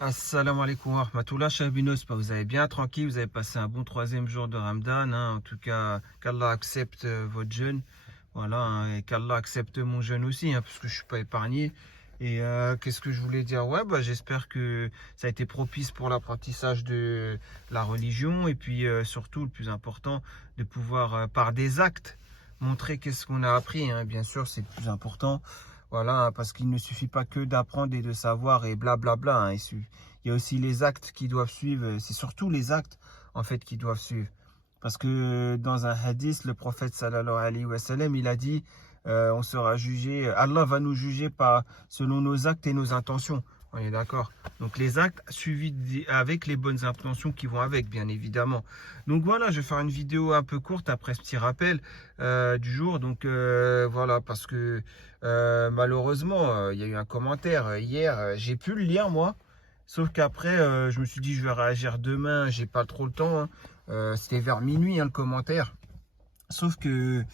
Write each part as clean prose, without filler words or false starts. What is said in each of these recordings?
Assalamu alaikum wa rahmatullah, Shabinos. Vous avez bien tranquille, vous avez passé un bon troisième jour de Ramadan. En tout cas, qu'Allah accepte votre jeûne. Voilà, et qu'Allah accepte mon jeûne aussi, parce que je suis pas épargné. Et qu'est-ce que je voulais dire? Ouais, j'espère que ça a été propice pour l'apprentissage de la religion. Et puis surtout, le plus important, de pouvoir, par des actes, montrer qu'est-ce qu'on a appris. Bien sûr, c'est le plus important. Voilà, parce qu'il ne suffit pas que d'apprendre et de savoir et blablabla. Il y a aussi les actes qui doivent suivre. C'est surtout les actes, en fait, qui doivent suivre. Parce que dans un hadith, le prophète sallallahu alayhi wa sallam, il a dit, on sera jugé, Allah va nous juger selon nos actes et nos intentions. On est d'accord. Donc les actes suivis avec les bonnes intentions qui vont avec, bien évidemment. Donc voilà, je vais faire une vidéo un peu courte après ce petit rappel du jour. Donc voilà, parce que malheureusement, il y a eu un commentaire hier. J'ai pu le lire moi. Sauf qu'après, je me suis dit, je vais réagir demain. J'ai pas trop le temps. C'était vers minuit, le commentaire. Sauf que,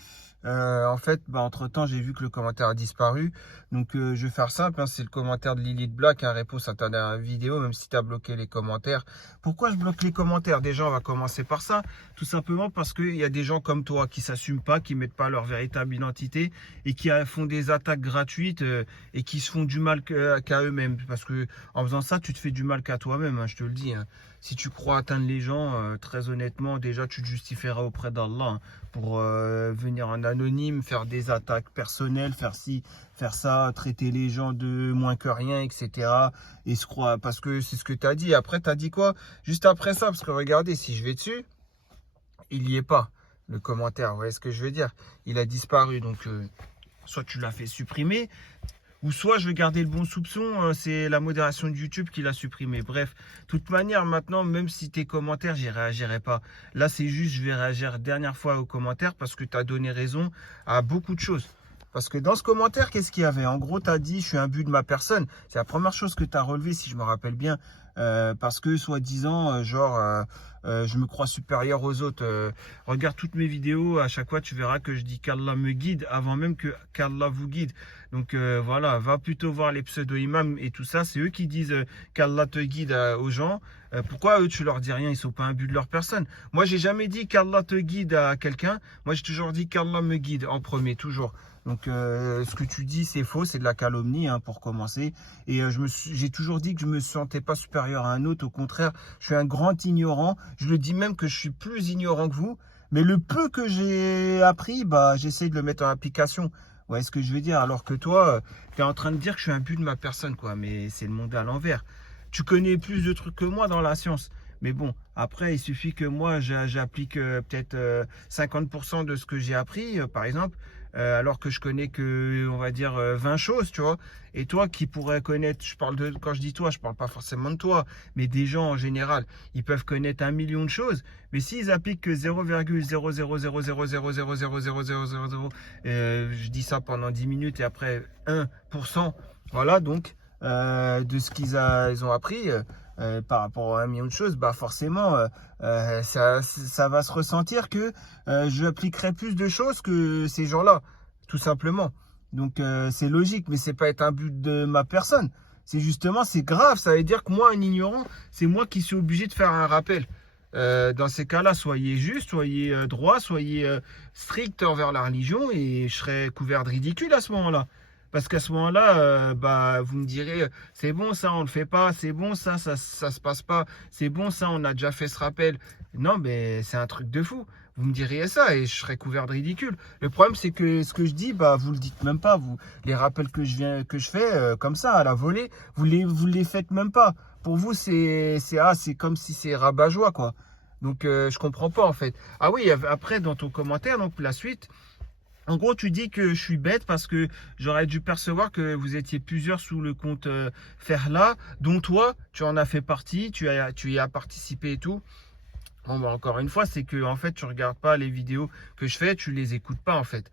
en fait, entre-temps, j'ai vu que le commentaire a disparu. Donc, je vais faire simple. C'est le commentaire de Lilith Black, réponse à ta dernière vidéo, même si tu as bloqué les commentaires. Pourquoi je bloque les commentaires? Déjà, on va commencer par ça. Tout simplement parce qu'il y a des gens comme toi qui s'assument pas, qui mettent pas leur véritable identité et qui font des attaques gratuites et qui se font du mal qu'à eux-mêmes. Parce que en faisant ça, tu te fais du mal qu'à toi-même, je te le dis. Si tu crois atteindre les gens, très honnêtement, déjà, tu te justifieras auprès d'Allah pour venir en anonyme, faire des attaques personnelles, faire ci, faire ça, traiter les gens de moins que rien, etc. Et se croire, parce que c'est ce que tu as dit. Après, tu as dit quoi? Juste après ça, parce que regardez, si je vais dessus, il n'y est pas, le commentaire. Vous voyez ce que je veux dire? Il a disparu, donc soit tu l'as fait supprimer, ou soit je vais garder le bon soupçon, c'est la modération de YouTube qui l'a supprimé. Bref, de toute manière, maintenant, même si tes commentaires, j'y réagirai pas. Là, c'est juste, je vais réagir dernière fois aux commentaires parce que tu as donné raison à beaucoup de choses. Parce que dans ce commentaire, qu'est-ce qu'il y avait? En gros, tu as dit, je suis un but de ma personne. C'est la première chose que tu as relevé, si je me rappelle bien. Parce que, soi-disant, je me crois supérieur aux autres. Regarde toutes mes vidéos, à chaque fois, tu verras que je dis qu'Allah me guide avant même qu'Allah vous guide. Donc voilà, va plutôt voir les pseudo-imams et tout ça. C'est eux qui disent qu'Allah te guide aux gens. Pourquoi eux, tu leur dis rien? Ils sont pas un but de leur personne. Moi, j'ai jamais dit qu'Allah te guide à quelqu'un. Moi, j'ai toujours dit qu'Allah me guide en premier, toujours. Donc ce que tu dis, c'est faux, c'est de la calomnie pour commencer. Et j'ai toujours dit que je me sentais pas supérieur à un autre. Au contraire, je suis un grand ignorant. Je le dis même que je suis plus ignorant que vous. Mais le peu que j'ai appris, j'essaie de le mettre en application. Vous voyez ce que je veux dire? Alors que toi, tu es en train de dire que je suis un but de ma personne, quoi. Mais c'est le monde à l'envers. Tu connais plus de trucs que moi dans la science. Mais bon, après, il suffit que moi, j'applique peut-être 50% de ce que j'ai appris, par exemple, alors que je connais que, on va dire, 20 choses, tu vois. Et toi qui pourrais connaître, quand je dis toi, je parle pas forcément de toi, mais des gens en général, ils peuvent connaître 1 million de choses. Mais s'ils appliquent que 0,00000000000, je dis ça pendant 10 minutes et après 1%, voilà, donc, de ce ils ont appris par rapport à 1 million de choses, forcément, ça va se ressentir que j'appliquerai plus de choses que ces gens-là, tout simplement. Donc c'est logique, mais c'est pas être un but de ma personne. C'est justement, c'est grave. Ça veut dire que moi, un ignorant, c'est moi qui suis obligé de faire un rappel. Dans ces cas-là, soyez juste, soyez droit, soyez strict envers la religion et je serai couvert de ridicule à ce moment-là. Parce qu'à ce moment-là, vous me direz, c'est bon ça, on le fait pas, c'est bon ça se passe pas, c'est bon ça, on a déjà fait ce rappel. Non, mais c'est un truc de fou. Vous me diriez ça et je serais couvert de ridicule. Le problème, c'est que ce que je dis, vous le dites même pas. Vous, les rappels que je fais comme ça à la volée, vous les faites même pas. Pour vous, c'est comme si c'est rabat-joie, quoi. Donc je comprends pas en fait. Ah oui, après dans ton commentaire, donc la suite. En gros, tu dis que je suis bête parce que j'aurais dû percevoir que vous étiez plusieurs sous le compte Ferla, dont toi, tu en as fait partie, tu y as participé et tout. Bon, encore une fois, c'est que en fait, tu regardes pas les vidéos que je fais, tu les écoutes pas en fait.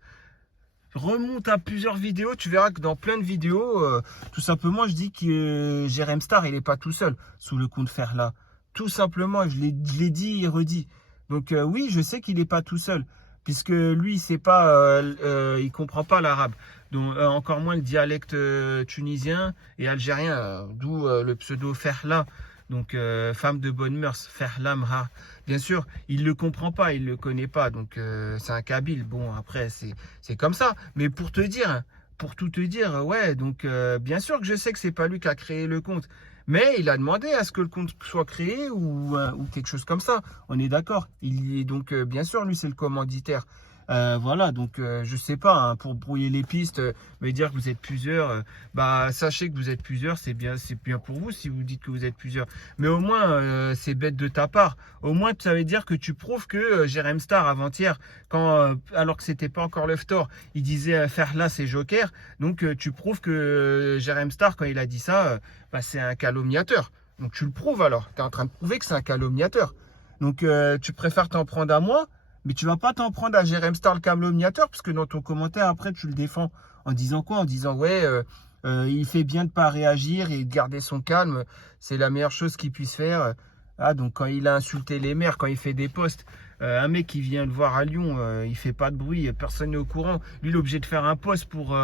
Remonte à plusieurs vidéos, tu verras que dans plein de vidéos, tout simplement, je dis que Jérém Star, il n'est pas tout seul sous le compte Ferla. Tout simplement, je l'ai dit et redit. Donc oui, je sais qu'il n'est pas tout seul. puisque lui, il sait pas, il comprend pas l'arabe, donc encore moins le dialecte tunisien et algérien, d'où le pseudo Ferla, donc femme de bonne mœurs, Ferla Mha. Bien sûr, il le comprend pas, il le connaît pas, donc c'est un kabyle. Bon, après, c'est comme ça. Mais pour te dire, pour tout te dire, ouais, donc bien sûr que je sais que c'est pas lui qui a créé le compte. Mais il a demandé à ce que le compte soit créé ou quelque chose comme ça. On est d'accord. Il est donc, bien sûr, lui, c'est le commanditaire. Voilà, donc je sais pas, hein, pour brouiller les pistes, mais dire que vous êtes plusieurs, bah sachez que vous êtes plusieurs, c'est bien pour vous si vous dites que vous êtes plusieurs. Mais au moins, c'est bête de ta part. Au moins, ça veut dire que tu prouves que Jérém Star avant-hier, alors que c'était pas encore le Ftor, il disait faire là c'est Joker. Donc tu prouves que Jérém Star, quand il a dit ça, bah, c'est un calomniateur. Donc tu le prouves alors. Tu es en train de prouver que c'est un calomniateur. Donc tu préfères t'en prendre à moi, mais tu vas pas t'en prendre à Jérém Star le calomniateur, parce que dans ton commentaire, après, tu le défends en disant quoi? En disant, ouais, il fait bien de pas réagir et de garder son calme. C'est la meilleure chose qu'il puisse faire. Ah, donc quand il a insulté les maires, quand il fait des posts, un mec qui vient le voir à Lyon, il fait pas de bruit, personne n'est au courant. Lui, il est obligé de faire un post pour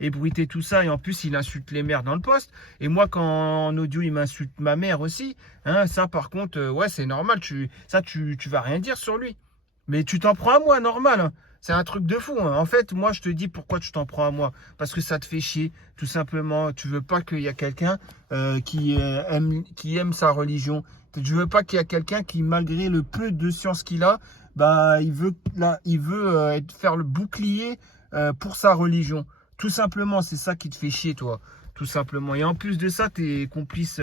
ébruiter tout ça. Et en plus, il insulte les maires dans le post. Et moi, quand en audio, il m'insulte ma mère aussi. Hein, ça, par contre, ouais, c'est normal. Tu vas rien dire sur lui. Mais tu t'en prends à moi, normal, hein. C'est un truc de fou, hein. En fait, moi, je te dis pourquoi tu t'en prends à moi. Parce que ça te fait chier, tout simplement. Tu veux pas qu'il y ait quelqu'un qui aime sa religion. Tu veux pas qu'il y ait quelqu'un qui, malgré le peu de science qu'il a, bah, il veut faire le bouclier pour sa religion. Tout simplement, c'est ça qui te fait chier, toi. Tout simplement. Et en plus de ça, tu es complice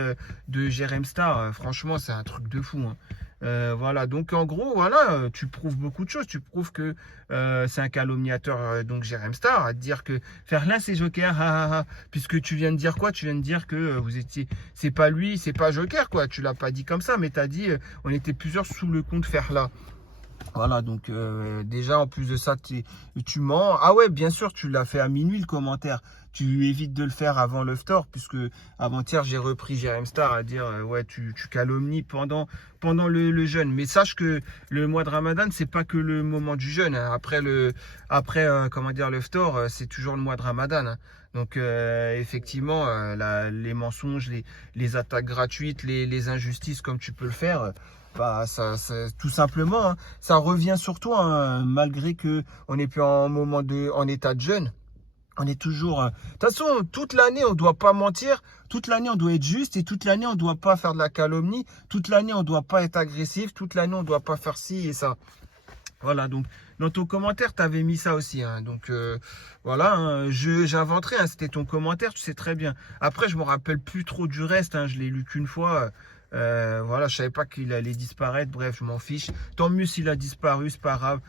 de Jérém Star. Franchement, c'est un truc de fou, hein. Voilà, donc en gros, voilà, tu prouves beaucoup de choses. Tu prouves que c'est un calomniateur, donc Jérém Star, à te dire que faire là c'est Joker, puisque tu viens de dire quoi? Tu viens de dire que vous étiez, c'est pas lui, c'est pas Joker, quoi. Tu l'as pas dit comme ça, mais tu as dit on était plusieurs sous le compte faire là. Voilà, donc déjà en plus de ça, tu mens. Ah ouais, bien sûr, tu l'as fait à minuit le commentaire. Tu évites de le faire avant le Ftor, puisque avant-hier, j'ai repris Jérém Star à dire ouais, tu calomnies pendant le jeûne. Mais sache que le mois de Ramadan, c'est pas que le moment du jeûne, hein. Après comment dire, le Ftor, c'est toujours le mois de Ramadan, hein. Donc effectivement, les mensonges, les attaques gratuites, les injustices comme tu peux le faire. Bah, tout simplement, hein, ça revient sur toi, hein, malgré que on n'est plus en état de jeûne. On est toujours. De toute façon, toute l'année, on ne doit pas mentir. Toute l'année, on doit être juste. Et toute l'année, on ne doit pas faire de la calomnie. Toute l'année, on ne doit pas être agressif. Toute l'année, on ne doit pas faire ci et ça. Voilà, donc dans ton commentaire, tu avais mis ça aussi, hein. Donc voilà, hein, j'inventerai, hein, c'était ton commentaire, tu sais très bien. Après, je me rappelle plus trop du reste, hein, je l'ai lu qu'une fois. Voilà, je savais pas qu'il allait disparaître. Bref, je m'en fiche. Tant mieux s'il a disparu, c'est pas grave.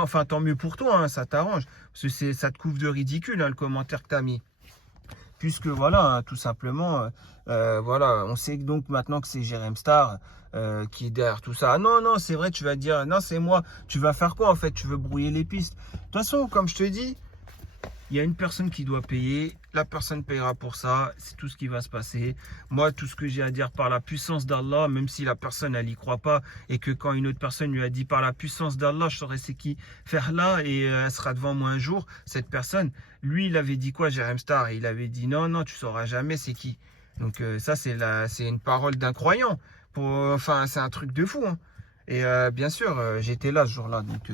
Enfin, tant mieux pour toi, hein, ça t'arrange. Parce que ça te couvre de ridicule, hein, le commentaire que tu as mis. Puisque voilà, hein, tout simplement, voilà, on sait donc maintenant que c'est Jérém Star qui est derrière tout ça. Ah non, non, c'est vrai, tu vas dire, non, c'est moi. Tu vas faire quoi en fait? Tu veux brouiller les pistes. De toute façon, comme je te dis, il y a une personne qui doit payer, la personne payera pour ça, c'est tout ce qui va se passer. Moi, tout ce que j'ai à dire par la puissance d'Allah, même si la personne, elle y croit pas, et que quand une autre personne lui a dit par la puissance d'Allah, je saurais c'est qui faire là, et elle sera devant moi un jour, cette personne, lui, il avait dit quoi, Jérém Star? Il avait dit non, non, tu sauras jamais c'est qui. Donc ça, c'est une parole d'un croyant. Enfin, c'est un truc de fou, hein. Et bien sûr, j'étais là ce jour-là, donc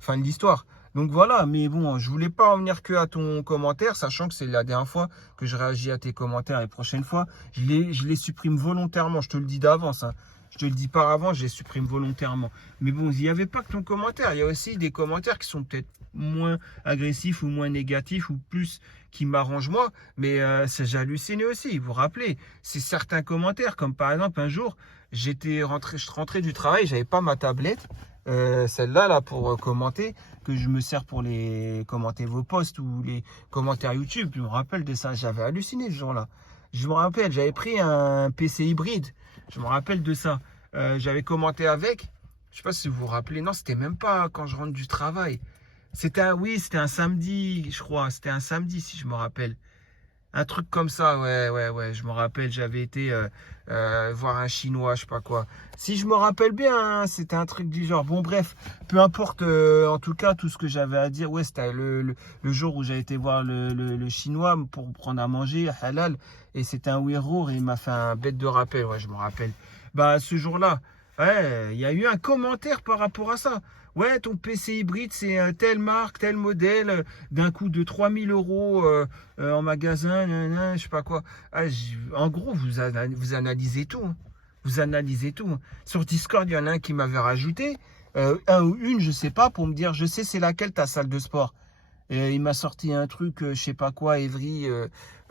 fin de l'histoire. Donc voilà, mais bon, je voulais pas en venir que à ton commentaire, sachant que c'est la dernière fois que je réagis à tes commentaires, et prochaine fois, je les supprime volontairement, je te le dis d'avance, hein. Je te le dis par avant, je les supprime volontairement. Mais bon, il n'y avait pas que ton commentaire, il y a aussi des commentaires qui sont peut-être moins agressifs ou moins négatifs ou plus qui m'arrangent moi, mais j'ai halluciné aussi, vous vous rappelez, c'est certains commentaires, comme par exemple un jour, je rentrais du travail, j'avais pas ma tablette, celle-là là pour commenter, que je me sers pour les commenter vos posts ou les commentaires YouTube. Je me rappelle de ça, j'avais halluciné ce jour-là. Je me rappelle, j'avais pris un PC hybride, je me rappelle de ça. J'avais commenté avec, je sais pas si vous vous rappelez, non, c'était même pas quand je rentre du travail. Oui, c'était un samedi, je crois, c'était un samedi si je me rappelle. Un truc comme ça, ouais. Je me rappelle, j'avais été voir un Chinois, je sais pas quoi. Si je me rappelle bien, hein, c'était un truc du genre. Bon, bref, peu importe, en tout cas, tout ce que j'avais à dire. Ouais, c'était le jour où j'ai été voir le Chinois pour prendre à manger, halal. Et c'était un Ouïghour et il m'a fait un bête de rappel, ouais, je me rappelle. Bah, ce jour-là, ouais, il y a eu un commentaire par rapport à ça. Ouais, ton PC hybride, c'est telle marque, tel modèle, d'un coût de 3 000 € en magasin, je sais pas quoi. Ah, en gros, vous analysez tout, hein. Vous analysez tout, hein. Sur Discord, il y en a un qui m'avait rajouté, un ou une, je sais pas, pour me dire, je sais c'est laquelle ta salle de sport. Et il m'a sorti un truc, je sais pas quoi, Evry,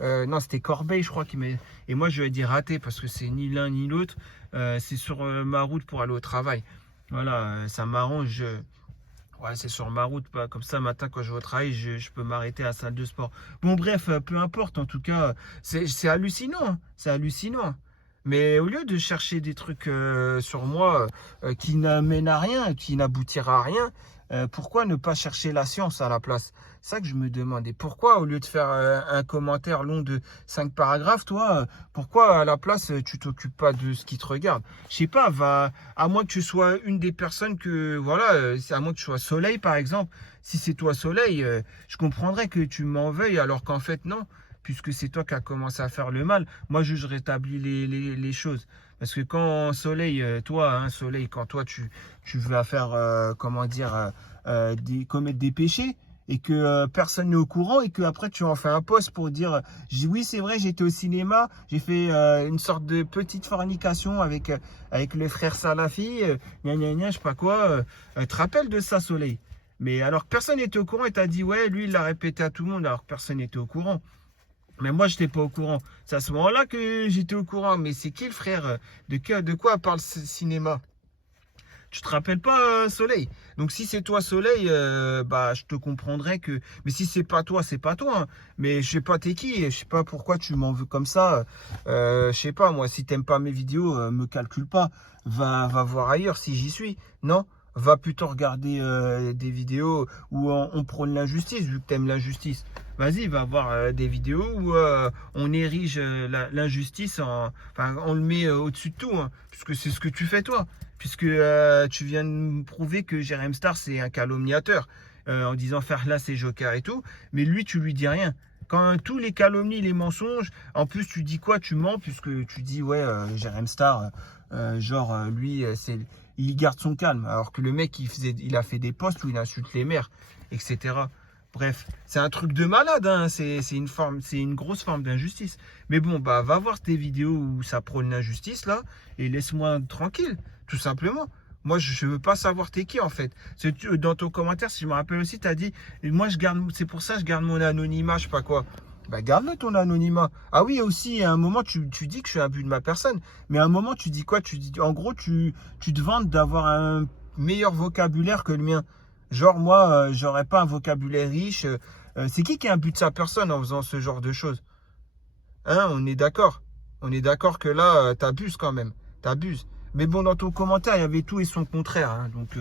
non, c'était Corbeil, je crois qu'il m'a. Et moi, je lui ai dit raté parce que c'est ni l'un ni l'autre. C'est sur ma route pour aller au travail. Voilà, ça m'arrange. Ouais, c'est sur ma route, pas comme ça, matin, quand je vais au travail, je peux m'arrêter à la salle de sport. Bon, bref, peu importe, en tout cas, c'est hallucinant, hein, c'est hallucinant. Mais au lieu de chercher des trucs sur moi qui n'amènent à rien, qui n'aboutira à rien, pourquoi ne pas chercher la science à la place? C'est ça que je me demande. Et pourquoi, au lieu de faire un commentaire long de 5 paragraphes, toi, pourquoi à la place, tu t'occupes pas de ce qui te regarde? Je sais pas, à moins que tu sois une des personnes que, voilà, à moins que tu sois Soleil, par exemple. Si c'est toi, Soleil, je comprendrais que tu m'en veuilles, alors qu'en fait, non, puisque c'est toi qui as commencé à faire le mal. Moi, je rétablis les choses. Parce que quand Soleil, toi, hein, Soleil, quand toi, tu vas faire, comment dire, commettre des péchés, et que personne n'est au courant, et que après tu en fais un post pour dire, oui, c'est vrai, j'étais au cinéma, j'ai fait une sorte de petite fornication avec le frère Salafi, je sais pas quoi. Tu te rappelles de ça, Soleil? Mais alors que personne n'était au courant, et t'as dit, ouais, lui, il l'a répété à tout le monde, alors que personne n'était au courant. Mais moi, je n'étais pas au courant. C'est à ce moment-là que j'étais au courant. Mais c'est qui le frère? De quoi parle ce cinéma? Tu te rappelles pas, Soleil? Donc si c'est toi, Soleil, bah je te comprendrais que. Mais si c'est pas toi, c'est pas toi, hein. Mais je sais pas t'es qui. Je sais pas pourquoi tu m'en veux comme ça. Je sais pas moi. Si t'aimes pas mes vidéos, me calcule pas. Va voir ailleurs si j'y suis. Non. Va plutôt regarder des vidéos où on prône l'injustice, vu que t'aimes l'injustice. Vas-y, va voir des vidéos où on érige l'injustice, enfin, on le met au-dessus de tout, hein, puisque c'est ce que tu fais toi, puisque tu viens de me prouver que Jérém Star c'est un calomniateur, en disant faire là c'est Joker et tout, mais lui tu lui dis rien. Quand tous les calomnies, les mensonges, en plus tu dis quoi? Tu mens, puisque tu dis ouais, Jérém Star, lui, il garde son calme, alors que le mec il a fait des posts où il insulte les mères, etc. Bref, c'est un truc de malade, hein. C'est une grosse forme d'injustice. Mais bon, bah va voir tes vidéos où ça prône l'injustice là, et laisse-moi tranquille, tout simplement. Moi, je veux pas savoir t'es qui en fait. Dans ton commentaire, si je me rappelle aussi, tu as dit, moi c'est pour ça que je garde mon anonymat, je sais pas quoi. Bah garde-le ton anonymat. Ah oui, aussi, à un moment, tu dis que je suis abus de ma personne. Mais à un moment, tu dis quoi? Tu dis, en gros, tu te vantes d'avoir un meilleur vocabulaire que le mien. Genre, moi, j'aurais pas un vocabulaire riche. C'est qui a un but de sa personne en faisant ce genre de choses? Hein, on est d'accord. On est d'accord que là, t'abuses quand même. T'abuses. Mais bon, dans ton commentaire, il y avait tout et son contraire, hein. Donc,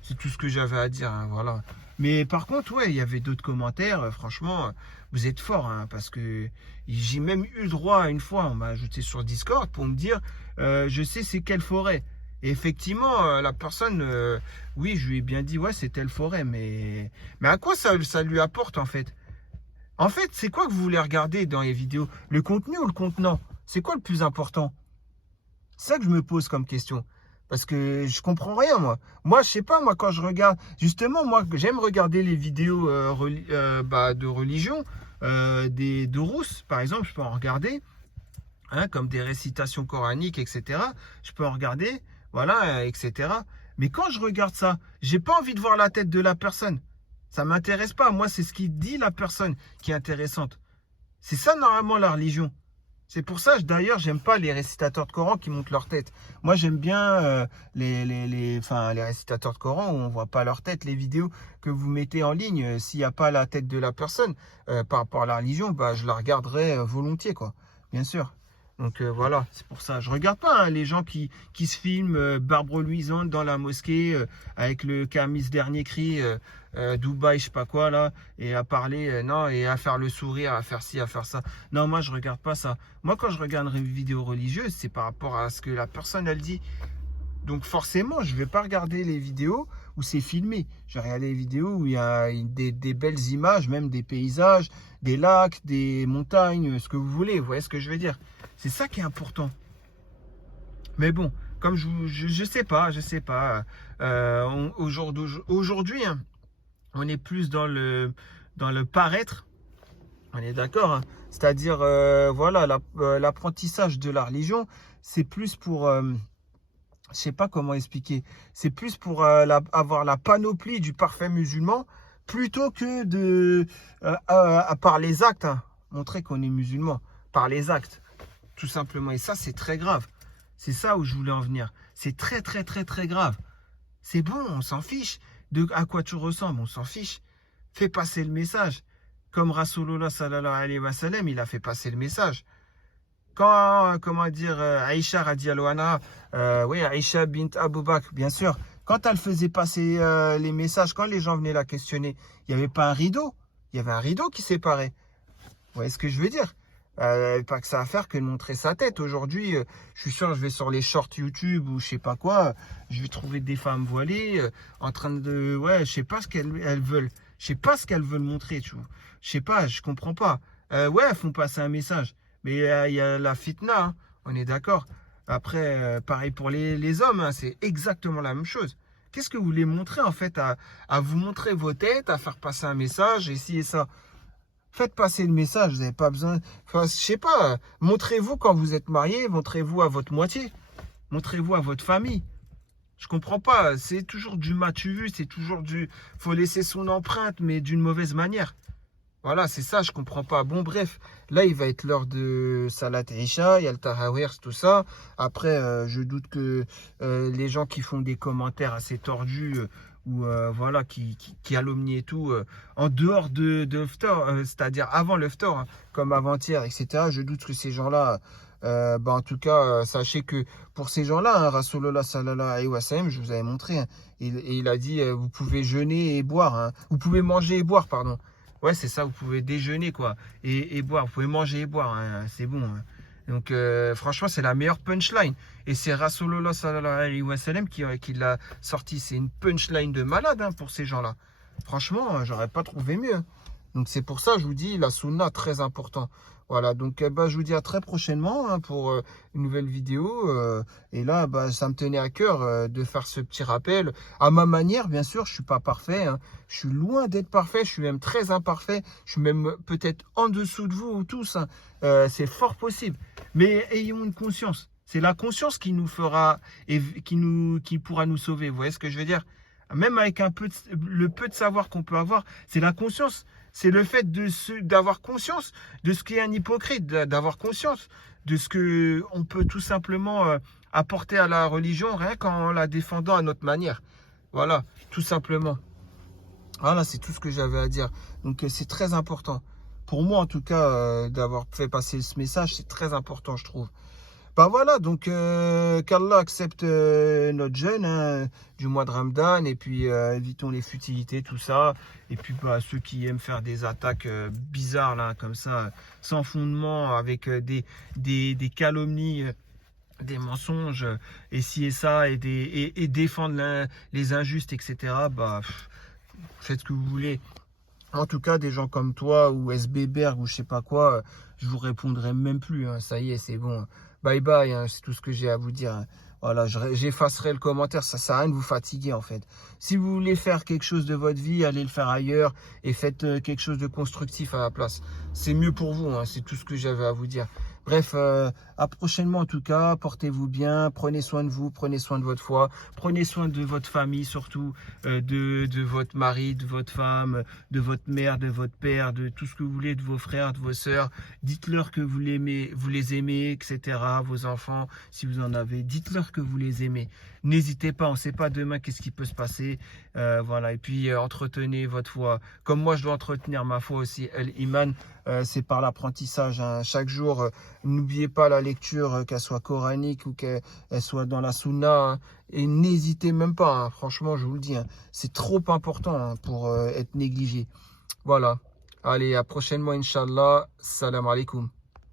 c'est tout ce que j'avais à dire, hein, voilà. Mais par contre, ouais, il y avait d'autres commentaires. Franchement, vous êtes fort, hein, parce que j'ai même eu le droit à une fois, on m'a ajouté sur Discord pour me dire, je sais c'est quelle forêt. Et effectivement, la personne, oui, je lui ai bien dit, ouais, c'est telle forêt, mais à quoi ça lui apporte en fait? En fait, c'est quoi que vous voulez regarder dans les vidéos? Le contenu ou le contenant? C'est quoi le plus important? C'est ça que je me pose comme question. Parce que je comprends rien, moi. Moi, je sais pas, moi, quand je regarde. Justement, moi, j'aime regarder les vidéos de religion, de Rousse, par exemple, je peux en regarder, hein, comme des récitations coraniques, etc. Je peux en regarder, voilà, etc. Mais quand je regarde ça, j'ai pas envie de voir la tête de la personne. Ça m'intéresse pas. Moi, c'est ce qu'il dit la personne qui est intéressante. C'est ça, normalement, la religion. C'est pour ça, d'ailleurs, j'aime pas les récitateurs de Coran qui montent leur tête. Moi, j'aime bien les récitateurs de Coran où on voit pas leur tête. Les vidéos que vous mettez en ligne, s'il n'y a pas la tête de la personne par rapport à la religion, bah, je la regarderai volontiers, quoi. Bien sûr. Donc voilà, c'est pour ça. Je regarde pas hein, les gens qui se filment barbe reluisante dans la mosquée avec le camis dernier cri Dubaï, je sais pas quoi là, et à parler, non, et à faire le sourire, à faire ci, à faire ça. Non, moi je regarde pas ça. Moi quand je regarde une vidéo religieuse, c'est par rapport à ce que la personne elle dit. Donc forcément, je vais pas regarder les vidéos où c'est filmé. Je vais regarder les vidéos où il y a des belles images, même des paysages, des lacs, des montagnes, ce que vous voulez. Vous voyez ce que je veux dire? C'est ça qui est important. Mais bon, comme je sais pas, je sais pas. Aujourd'hui, hein, on est plus dans le paraître. On est d'accord, hein. C'est-à-dire, voilà, l'apprentissage de la religion, c'est plus pour je sais pas comment expliquer. C'est plus pour avoir la panoplie du parfait musulman plutôt que par les actes, hein, montrer qu'on est musulman, par les actes, tout simplement. Et ça, c'est très grave. C'est ça où je voulais en venir. C'est très, très, très, très grave. C'est bon, on s'en fiche de à quoi tu ressembles, on s'en fiche. Fais passer le message. Comme Rasulullah sallallahu alayhi wa sallam, il a fait passer le message. Quand, comment dire, Aïcha radiallahu anha, oui, Aïcha bint Abu Bakr, bien sûr, quand elle faisait passer les messages, quand les gens venaient la questionner, il n'y avait pas un rideau, il y avait un rideau qui séparait. Vous voyez ce que je veux dire? Pas que ça à faire que de montrer sa tête. Aujourd'hui, je suis sûr, je vais sur les shorts YouTube ou je sais pas quoi, je vais trouver des femmes voilées en train de, ouais, je sais pas ce qu'elles veulent, je sais pas ce qu'elles veulent montrer, tu vois. Je sais pas, je comprends pas. Ouais, elles font passer un message, mais il y a la fitna, hein, on est d'accord. Après, pareil pour les hommes, hein, c'est exactement la même chose. Qu'est-ce que vous voulez montrer en fait à vous montrer vos têtes, à faire passer un message, et ci et ça? Faites passer le message, vous n'avez pas besoin. Enfin, je sais pas, montrez-vous quand vous êtes marié, montrez-vous à votre moitié, montrez-vous à votre famille. Je comprends pas, c'est toujours du m'as-tu vu, c'est toujours du. Faut laisser son empreinte, mais d'une mauvaise manière. Voilà, c'est ça, je comprends pas. Bon, bref, là, il va être l'heure de Salat Isha, il y a le Tahawir, tout ça. Après, je doute que les gens qui font des commentaires assez tordus ou voilà, qui calomnient et tout, en dehors de Iftar, c'est-à-dire avant le Iftar, hein, comme avant-hier, etc., je doute que ces gens-là, bah, en tout cas, sachez que pour ces gens-là, hein, Rasulullah sallallahu alayhi wa sallam, je vous avais montré, hein, il a dit, vous pouvez jeûner et boire, hein, vous pouvez manger et boire, pardon. Ouais, c'est ça, vous pouvez déjeuner quoi et boire, vous pouvez manger et boire, hein, c'est bon. Hein. Donc franchement, c'est la meilleure punchline. Et c'est Rasulullah sallallahu alayhi wa sallam qui l'a sorti. C'est une punchline de malade hein, pour ces gens-là. Franchement, j'aurais pas trouvé mieux. Hein. Donc c'est pour ça, je vous dis, la sunna, très important. Voilà, donc bah, je vous dis à très prochainement hein, pour une nouvelle vidéo. Et là, bah, ça me tenait à cœur de faire ce petit rappel. À ma manière, bien sûr, je suis pas parfait. Hein. Je suis loin d'être parfait, je suis même très imparfait. Je suis même peut-être en dessous de vous tous. Hein. C'est fort possible. Mais ayons une conscience. C'est la conscience qui nous fera et qui pourra nous sauver. Vous voyez ce que je veux dire? Même avec le peu de savoir qu'on peut avoir, c'est la conscience. C'est le fait d'avoir conscience de ce qu'est un hypocrite, d'avoir conscience de ce que on peut tout simplement apporter à la religion rien qu'en la défendant à notre manière. Voilà, tout simplement. Voilà, c'est tout ce que j'avais à dire. Donc c'est très important. Pour moi en tout cas, d'avoir fait passer ce message, c'est très important, je trouve. Ben voilà, donc qu'Allah accepte notre jeûne hein, du mois de Ramadan et puis évitons les futilités, tout ça. Et puis bah, ceux qui aiment faire des attaques bizarres là, comme ça, sans fondement, avec des calomnies, des mensonges, et ci et ça, et défendre les injustes, etc. Bah, faites ce que vous voulez. En tout cas, des gens comme toi ou SB Berg ou je sais pas quoi, je vous répondrai même plus. Hein. Ça y est, c'est bon. Bye bye, hein, c'est tout ce que j'ai à vous dire. Hein. Voilà, j'effacerai le commentaire, ça sert à rien de vous fatiguer en fait. Si vous voulez faire quelque chose de votre vie, allez le faire ailleurs et faites quelque chose de constructif à la place. C'est mieux pour vous, hein, c'est tout ce que j'avais à vous dire. Bref, à prochainement en tout cas, portez-vous bien, prenez soin de vous, prenez soin de votre foi, prenez soin de votre famille surtout, de votre mari, de votre femme, de votre mère, de votre père, de tout ce que vous voulez, de vos frères, de vos sœurs. Dites-leur que vous les aimez, etc. Vos enfants, si vous en avez, dites-leur que vous les aimez. N'hésitez pas, on ne sait pas demain qu'est-ce qui peut se passer. Voilà. Et puis entretenez votre foi. Comme moi, je dois entretenir ma foi aussi. El Iman, c'est par l'apprentissage. Hein. Chaque jour, N'oubliez pas la lecture, qu'elle soit coranique ou qu'elle soit dans la sunna. Et n'hésitez même pas, hein, franchement, je vous le dis, hein, c'est trop important, hein, pour être négligé. Voilà. Allez, à prochainement, Inch'Allah. Salam alaikum.